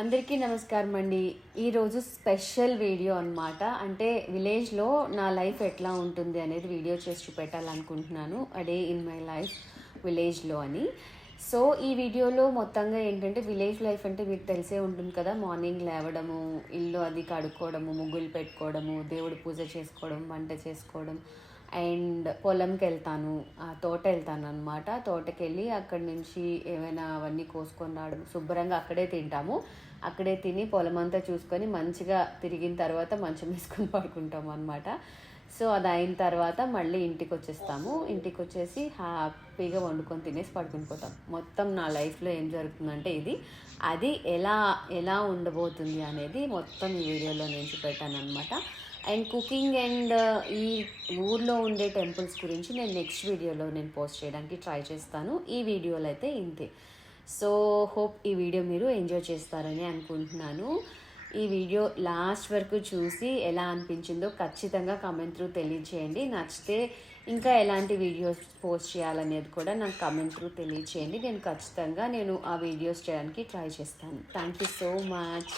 అందరికీ నమస్కారం అండి. ఈరోజు స్పెషల్ వీడియో అనమాట. అంటే విలేజ్లో నా లైఫ్ ఎట్లా ఉంటుంది అనేది వీడియో చేసి చూపెట్టాలనుకుంటున్నాను. A day in my life విలేజ్లో అని. సో ఈ వీడియోలో మొత్తంగా ఏంటంటే విలేజ్ లైఫ్ అంటే మీకు తెలిసే ఉంటుంది కదా. మార్నింగ్ లేవడము, ఇల్లు అది కడుక్కోవడము, ముగ్గులు పెట్టుకోవడము, దేవుడు పూజ చేసుకోవడం, వంట చేసుకోవడం అండ్ పొలంకి వెళ్తాను, తోట వెళ్తాను అనమాట. తోటకి వెళ్ళి అక్కడి నుంచి ఏమైనా అవన్నీ కోసుకొని రావడం, శుభ్రంగా అక్కడే తింటాము. అక్కడే తిని పొలం అంతా చూసుకొని మంచిగా తిరిగిన తర్వాత మంచం వేసుకొని పడుకుంటాము అనమాట. సో అది అయిన తర్వాత మళ్ళీ ఇంటికి వచ్చేస్తాము. ఇంటికి వచ్చేసి హ్యాపీగా వండుకొని తినేసి పడుకుని పోతాం. మొత్తం నా లైఫ్లో ఏం జరుగుతుందంటే ఇది, అది ఎలా ఎలా ఉండబోతుంది అనేది మొత్తం ఈ వీడియోలో నేను చూపెట్టాను అనమాట. అండ్ కుకింగ్ అండ్ ఈ ఊర్లో ఉండే టెంపుల్స్ గురించి నేను నెక్స్ట్ వీడియోలో నేను పోస్ట్ చేయడానికి ట్రై చేస్తాను. ఈ వీడియోలో అయితే ఇంతే. సో హోప్ ఈ వీడియో మీరు ఎంజాయ్ చేస్తారని అనుకుంటున్నాను. ఈ వీడియో లాస్ట్ వరకు చూసి ఎలా అనిపించిందో ఖచ్చితంగా కామెంట్ త్రూ తెలియచేయండి. నచ్చితే ఇంకా ఎలాంటి వీడియోస్ పోస్ట్ చేయాలనేది కూడా నాకు కామెంట్ త్రూ తెలియచేయండి. నేను ఖచ్చితంగా ఆ వీడియోస్ చేయడానికి ట్రై చేస్తాను. Thank you so much.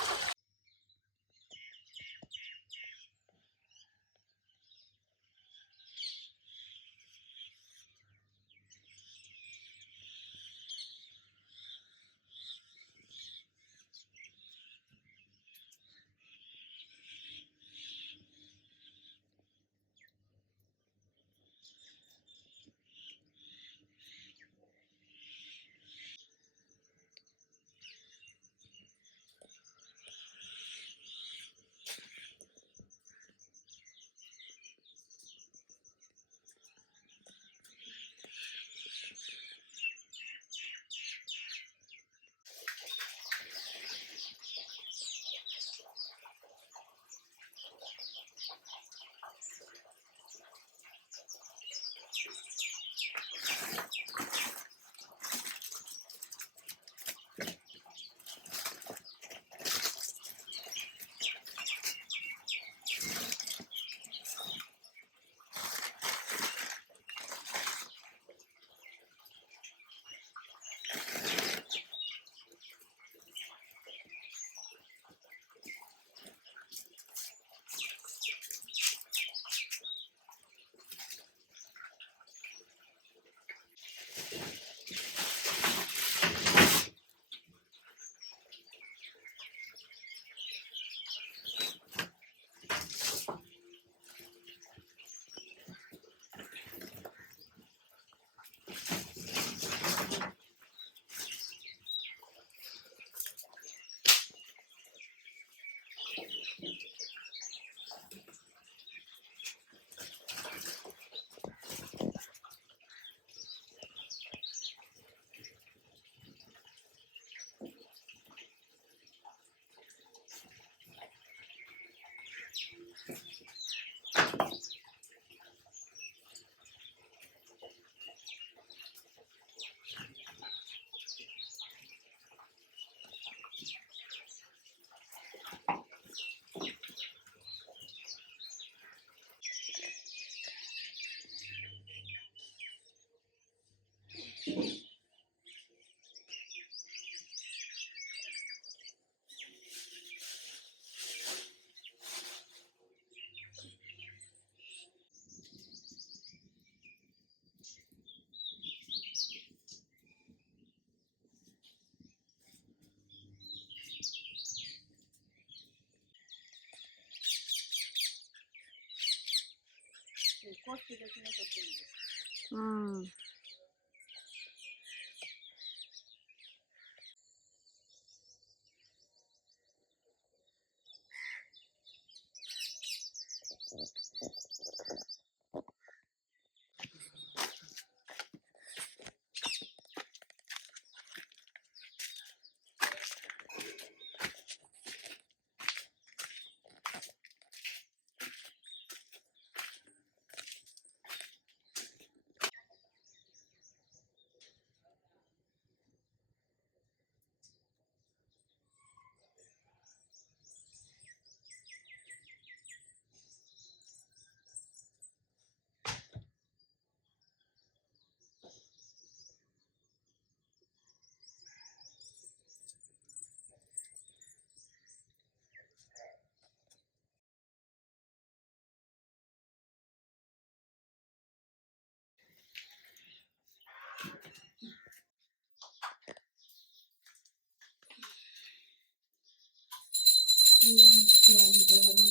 शुक्लां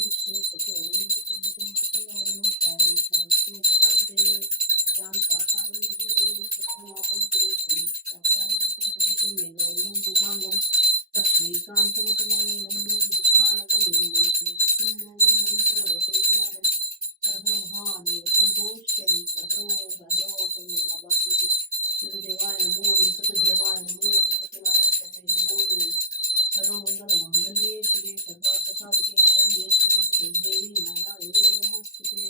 विष्णु सचिवं चतुर्भुजं प्रसन्नवदनं ध्याये सर्वविघ्नोपशान्तये शान्ताकारं भुजगशयनं पद्मनाभं सुरेशं साकारं कृतं मेघवर्णं शुभाङ्गं लक्ष्मीकान्तं कमलेनं योगिवृद्धानगम्यं वन्दे विष्णुं गोविन्दं सर्वलोकैकनाथं हर हर महादेव शम्भो शङ्कर हरो हरो देवाय नमो सत्यदेवाय नमो सत्यनारायण स्वामी नमो सर्वमंगलमांगल्ये शिवे सर्वार्थसाधके शरण्ये त्र्यंबके देवी नारायणी नमोस्तुते।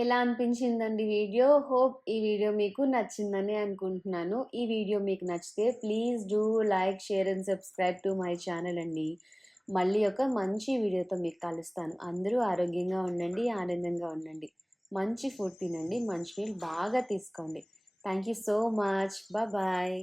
ఎలా అనిపించిందండి వీడియో? హోప్ ఈ వీడియో మీకు నచ్చిందని అనుకుంటున్నాను. ఈ వీడియో మీకు నచ్చితే please do like, share and subscribe to my channel అండి. మళ్ళీ ఒక మంచి వీడియోతో మీకు కలుస్తాను. అందరూ ఆరోగ్యంగా ఉండండి, ఆనందంగా ఉండండి. మంచి ఫుడ్ తినండి, మంచి నీళ్ళు బాగా తీసుకోండి. Thank you so much. Bye.